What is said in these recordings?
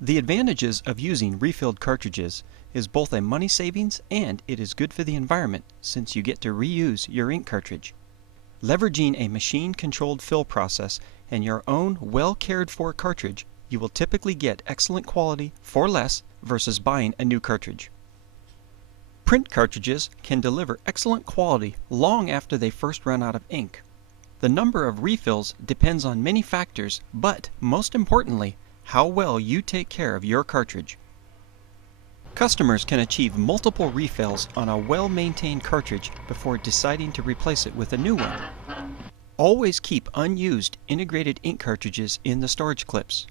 The advantages of using refilled cartridges is both a money savings and it is good for the environment since you get to reuse your ink cartridge. Leveraging a machine-controlled fill process and your own well-cared-for cartridge, you will typically get excellent quality for less versus buying a new cartridge. Print cartridges can deliver excellent quality long after they first run out of ink. The number of refills depends on many factors, but most importantly, how well you take care of your cartridge. Customers can achieve multiple refills on a well-maintained cartridge before deciding to replace it with a new one. Always keep unused integrated ink cartridges in the storage clips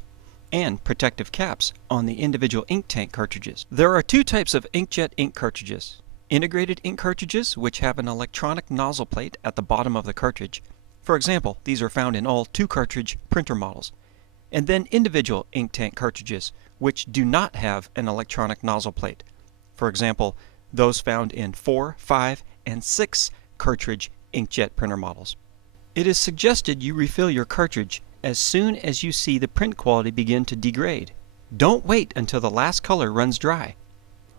and protective caps on the individual ink tank cartridges. There are two types of Inkjet ink cartridges. Integrated ink cartridges, which have an electronic nozzle plate at the bottom of the cartridge. For example, these are found in all 2-cartridge printer models. And then individual ink tank cartridges, which do not have an electronic nozzle plate. For example, those found in 4, 5, and 6 cartridge inkjet printer models. It is suggested you refill your cartridge as soon as you see the print quality begin to degrade. Don't wait until the last color runs dry.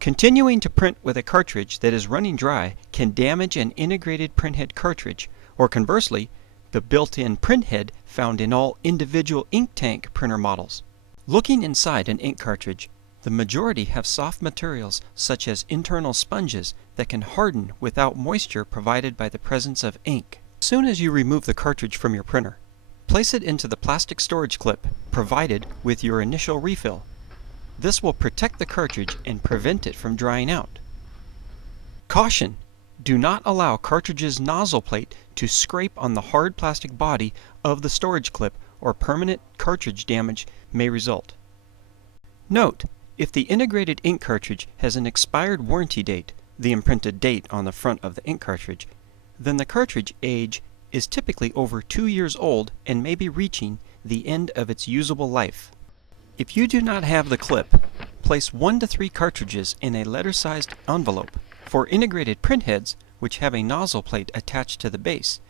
Continuing to print with a cartridge that is running dry can damage an integrated printhead cartridge, or conversely, the built-in printhead found in all individual ink tank printer models. Looking inside an ink cartridge, the majority have soft materials such as internal sponges that can harden without moisture provided by the presence of ink. As soon as you remove the cartridge from your printer, place it into the plastic storage clip provided with your initial refill. This will protect the cartridge and prevent it from drying out. Caution! Do not allow cartridge's nozzle plate to scrape on the hard plastic body of the storage clip or permanent cartridge damage may result. Note: if the integrated ink cartridge has an expired warranty date, the imprinted date on the front of the ink cartridge, then the cartridge age is typically over 2 years old and may be reaching the end of its usable life. If you do not have the clip, place 1 to 3 cartridges in a letter-sized envelope. For integrated printheads, which have a nozzle plate attached to the base,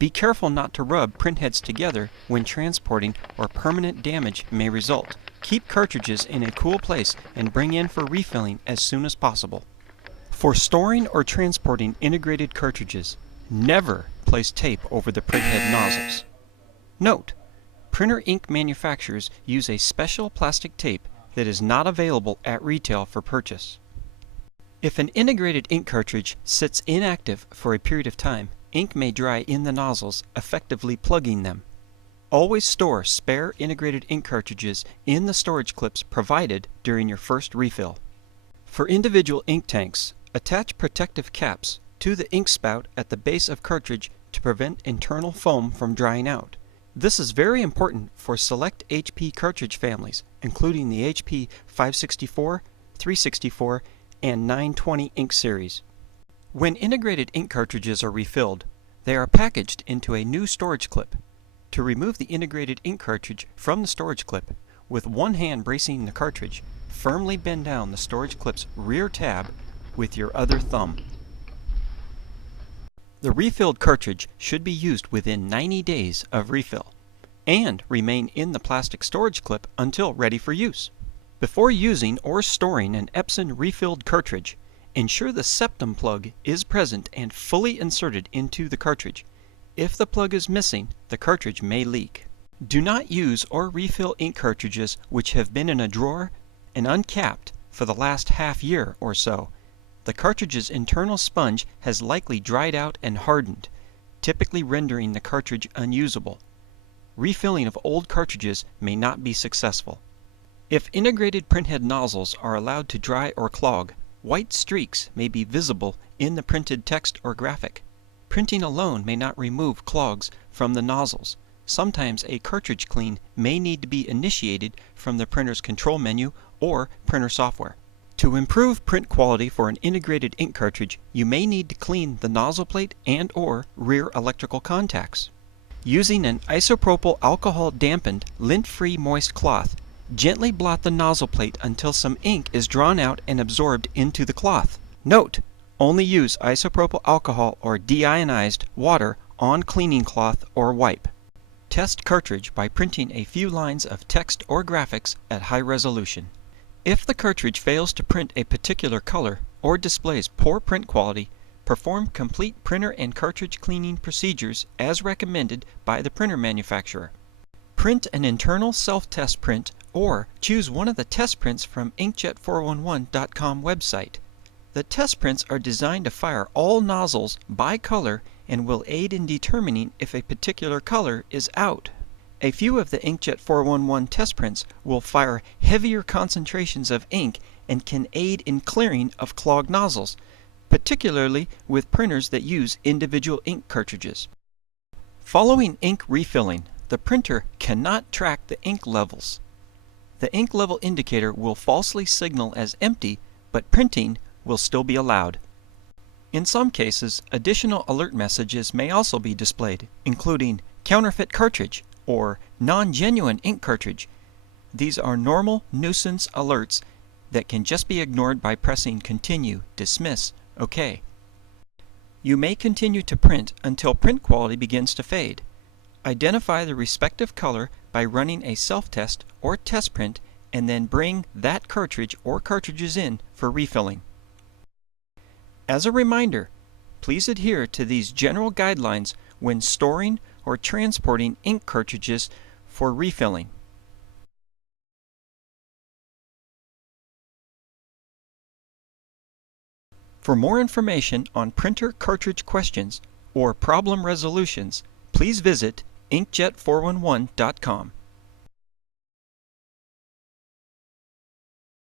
be careful not to rub printheads together when transporting or permanent damage may result. Keep cartridges in a cool place and bring in for refilling as soon as possible. For storing or transporting integrated cartridges, never place tape over the printhead nozzles. Note: printer ink manufacturers use a special plastic tape that is not available at retail for purchase. If an integrated ink cartridge sits inactive for a period of time, ink may dry in the nozzles, effectively plugging them. Always store spare integrated ink cartridges in the storage clips provided during your first refill. For individual ink tanks, attach protective caps to the ink spout at the base of cartridge to prevent internal foam from drying out. This is very important for select HP cartridge families, including the HP 564, 364, and 920 ink series. When integrated ink cartridges are refilled, they are packaged into a new storage clip. To remove the integrated ink cartridge from the storage clip, with one hand bracing the cartridge, firmly bend down the storage clip's rear tab with your other thumb. The refilled cartridge should be used within 90 days of refill and remain in the plastic storage clip until ready for use. Before using or storing an Epson refilled cartridge, ensure the septum plug is present and fully inserted into the cartridge. If the plug is missing, the cartridge may leak. Do not use or refill ink cartridges which have been in a drawer and uncapped for the last half year or so. The cartridge's internal sponge has likely dried out and hardened, typically rendering the cartridge unusable. Refilling of old cartridges may not be successful. If integrated printhead nozzles are allowed to dry or clog, white streaks may be visible in the printed text or graphic. Printing alone may not remove clogs from the nozzles. Sometimes a cartridge clean may need to be initiated from the printer's control menu or printer software. To improve print quality for an integrated ink cartridge, you may need to clean the nozzle plate and/or rear electrical contacts. Using an isopropyl alcohol dampened, lint-free moist cloth, gently blot the nozzle plate until some ink is drawn out and absorbed into the cloth. Note: only use isopropyl alcohol or deionized water on cleaning cloth or wipe. Test cartridge by printing a few lines of text or graphics at high resolution. If the cartridge fails to print a particular color or displays poor print quality, perform complete printer and cartridge cleaning procedures as recommended by the printer manufacturer. Print an internal self-test print or choose one of the test prints from Inkjet411.com website. The test prints are designed to fire all nozzles by color and will aid in determining if a particular color is out. A few of the Inkjet 411 test prints will fire heavier concentrations of ink and can aid in clearing of clogged nozzles, particularly with printers that use individual ink cartridges. Following ink refilling, the printer cannot track the ink levels. The ink level indicator will falsely signal as empty, but printing will still be allowed. In some cases, additional alert messages may also be displayed, including counterfeit cartridge or non-genuine ink cartridge. These are normal nuisance alerts that can just be ignored by pressing Continue, Dismiss, OK. You may continue to print until print quality begins to fade. Identify the respective color by running a self-test or test print and then bring that cartridge or cartridges in for refilling. As a reminder, please adhere to these general guidelines when storing or transporting ink cartridges for refilling. For more information on printer cartridge questions or problem resolutions, please visit Inkjet411.com.